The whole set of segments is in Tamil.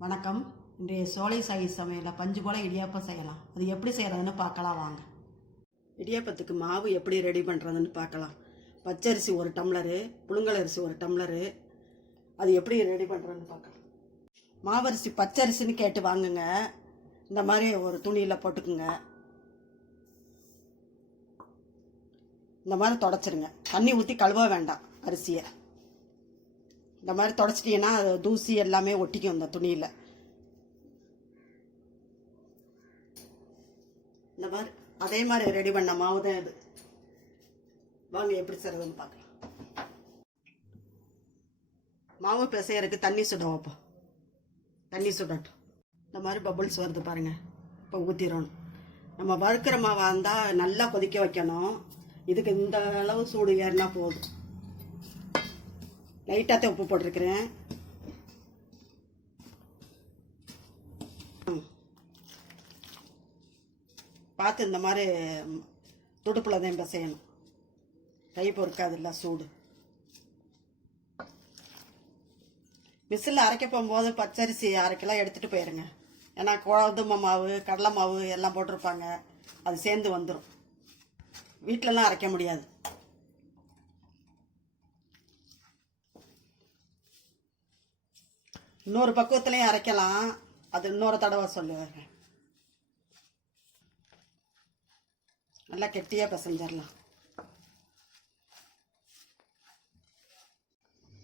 வணக்கம். இன்றைய சோலை சாய் சமையலில் பஞ்சு போல் இடியாப்பம் செய்யலாம். அது எப்படி செய்கிறதுன்னு பார்க்கலாம் வாங்க. இடியாப்பத்துக்கு மாவு எப்படி ரெடி பண்ணுறதுன்னு பார்க்கலாம். பச்சரிசி 1 டம்ளரு, புழுங்கல் அரிசி 1 டம்ளரு. அது எப்படி ரெடி பண்ணுறதுன்னு பார்க்கலாம். மாவரிசி பச்சரிசின்னு கேட்டு வாங்குங்க. இந்த மாதிரி ஒரு துணியில் போட்டுக்குங்க. இந்த மாதிரி தொடச்சிருங்க. தண்ணி ஊற்றி கழுவ வேண்டாம் அரிசியை. இந்த மாதிரி தொடச்சிட்டிங்கன்னா தூசி எல்லாமே ஒட்டிக்கும் இந்த துணியில். இந்த மாதிரி அதே மாதிரி ரெடி பண்ண மாவு தான் இது. வாங்க எப்படி செய்றதுன்னு பார்க்கலாம். மாவு பிசையறதுக்கு தண்ணி சுட வைப்போம். தண்ணி சுடட்டும். இந்த மாதிரி பபுள்ஸ் வருது பாருங்க. இப்போ ஊற்றிடணும். நம்ம வறுக்கிற மாவாக இருந்தால் நல்லா கொதிக்க வைக்கணும். இதுக்கு இந்த அளவு சூடு ஏறினா போதும். லைட்டாக உப்பு போட்டிருக்கிறேன். பார்த்து இந்த மாதிரி துடுப்பில் தான் பிசையணும். கை பொறுக்காதுல்ல சூடு. மிஷினில் அரைக்க போகும்போது பச்சரிசி 1/2 கிலோ எடுத்துகிட்டு போயிருங்க. ஏன்னா கோதுமை மாவு கடலை மாவு எல்லாம் போட்டிருப்பாங்க. அது சேர்ந்து வந்துடும். வீட்டிலலாம் அரைக்க முடியாது. இன்னொரு பக்குவத்துலையும் அரைக்கலாம். அது இன்னொரு தடவை சொல்லுவாங்க. நல்லா கெட்டியாக பிசைஞ்சிடலாம்.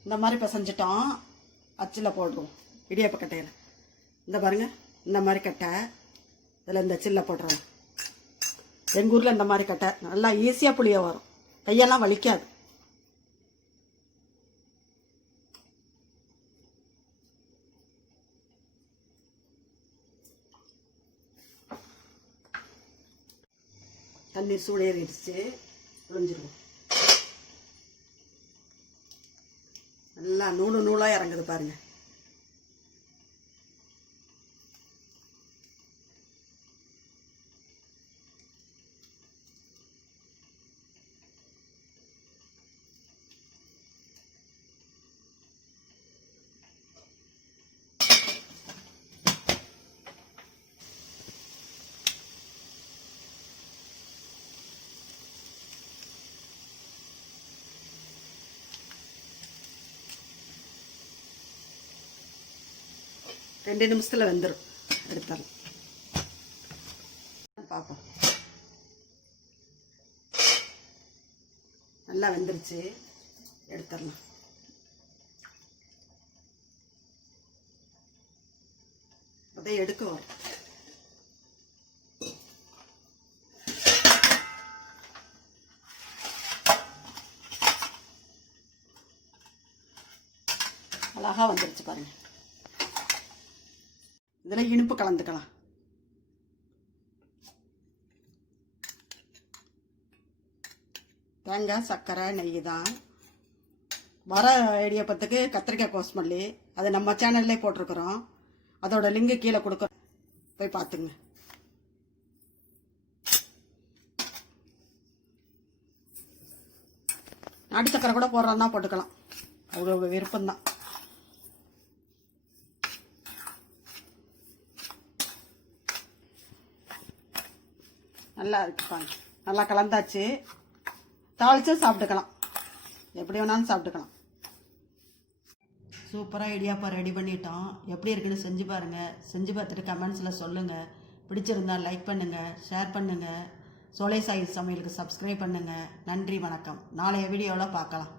இந்த மாதிரி பிசைஞ்சிட்டோம். அச்சில் போடுவோம். இடியாப்ப கட்டையில் இந்த பாருங்க. இந்த மாதிரி கட்டை இதில் இந்த சில்ல போட்டுருவோம். எங்கள் ஊரில் இந்த மாதிரி கட்டை நல்லா ஈஸியாக புளிய வரும். கையெல்லாம் வலிக்காது. தண்ணீர் சூடேறிடுச்சு. புழிஞ்சிருவோம். நல்லா நூலாக இறங்குது பாருங்க. ரெண்டு நிமிஷத்தில் வெந்துடும். எடுத்துடலாம். பார்ப்போம். நல்லா வெந்துருச்சு. எடுத்துடலாம். அதை எடுக்க வரும். அழகா வந்துருச்சு பாருங்க. இதில் இனிப்பு கலந்துக்கலாம். தேங்காய் சர்க்கரை நெய் தான். வர இடியாப்பத்துக்கு கத்திரிக்காய் கோசமல்லி அது நம்ம சேனல்லே போட்டிருக்கிறோம். அதோட லிங்கு கீழே கொடுக்குறோம். போய் பார்த்துங்க. நாட்டு சர்க்கரை கூட போடுறோன்னா போட்டுக்கலாம். அவ்வளோ விருப்பம்தான். நல்லா இருக்குப்பாங்க. நல்லா கலந்தாச்சு. தாளிச்சு சாப்பிட்டுக்கலாம். எப்படி வேணாலும் சாப்பிட்டுக்கலாம். சூப்பராக இடியாப்பம் ரெடி பண்ணிட்டோம். எப்படி இருக்குன்னு செஞ்சு பாருங்கள். செஞ்சு பார்த்துட்டு கமெண்ட்ஸில் சொல்லுங்கள். பிடிச்சிருந்தா லைக் பண்ணுங்கள், ஷேர் பண்ணுங்கள். சோலை சாய் சமையலுக்கு சப்ஸ்கிரைப் பண்ணுங்கள். நன்றி, வணக்கம். நாளைய வீடியோவில் பார்க்கலாம்.